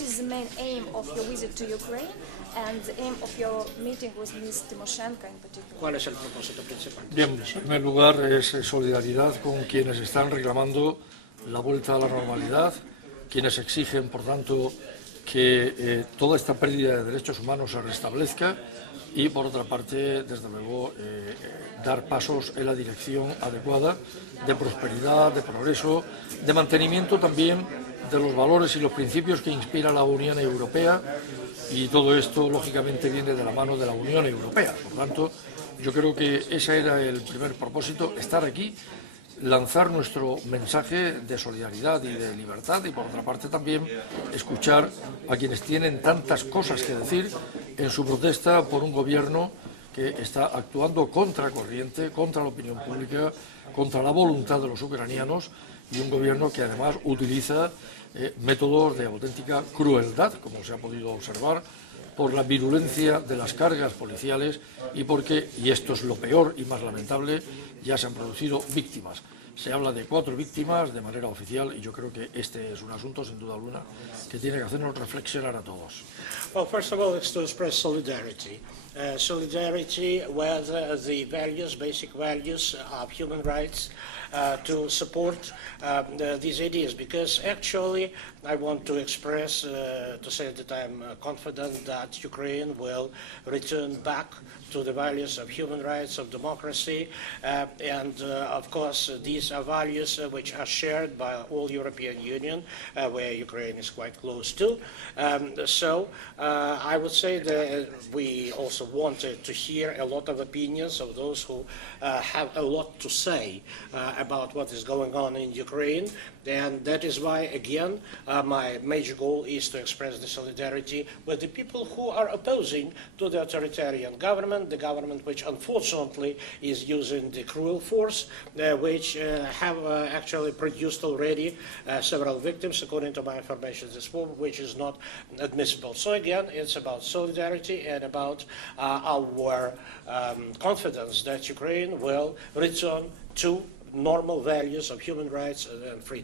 what is the main aim of your visit to Ukraine and the aim of your meeting with Ms. Tymoshenko in particular? ¿Cuál es el propósito principal? Bien, en primer lugar es solidaridad con quienes están reclamando la vuelta a la normalidad, quienes exigen, por tanto, que toda esta pérdida de derechos humanos se restablezca y, por otra parte, desde luego, dar pasos en la dirección adecuada de prosperidad, de progreso, de mantenimiento también de los valores y los principios que inspira la Unión Europea, y todo esto, lógicamente, viene de la mano de la Unión Europea. Por tanto, yo creo que ese era el primer propósito, estar aquí, lanzar nuestro mensaje de solidaridad y de libertad y, por otra parte, también escuchar a quienes tienen tantas cosas que decir en su protesta por un gobierno que está actuando contra corriente, contra la opinión pública, contra la voluntad de los ucranianos, y un gobierno que además utiliza métodos de auténtica crueldad, como se ha podido observar, por la virulencia de las cargas policiales y porque, y esto es lo peor y más lamentable, ya se han producido víctimas. Se habla de 4 víctimas de manera oficial y yo creo que este es un asunto, sin duda alguna, que tiene que hacernos reflexionar a todos. Well, first of all, it's to express solidarity. Solidarity with the values, basic values of human rights, to support these ideas, because actually I want to express, to say that I'm confident that Ukraine will return back to the values of human rights, of democracy, and of course these are values which are shared by all European Union, where Ukraine is quite close to. So I would say that we also wanted to hear a lot of opinions of those who have a lot to say about what is going on in Ukraine, and that is why, again, my major goal is to express the solidarity with the people who are opposing to the authoritarian government, the government which unfortunately is using the cruel force, which have actually produced already several victims, according to my information this morning, which is not admissible. So again, it's about solidarity and about our confidence that Ukraine will return to normal values of human rights and freedom.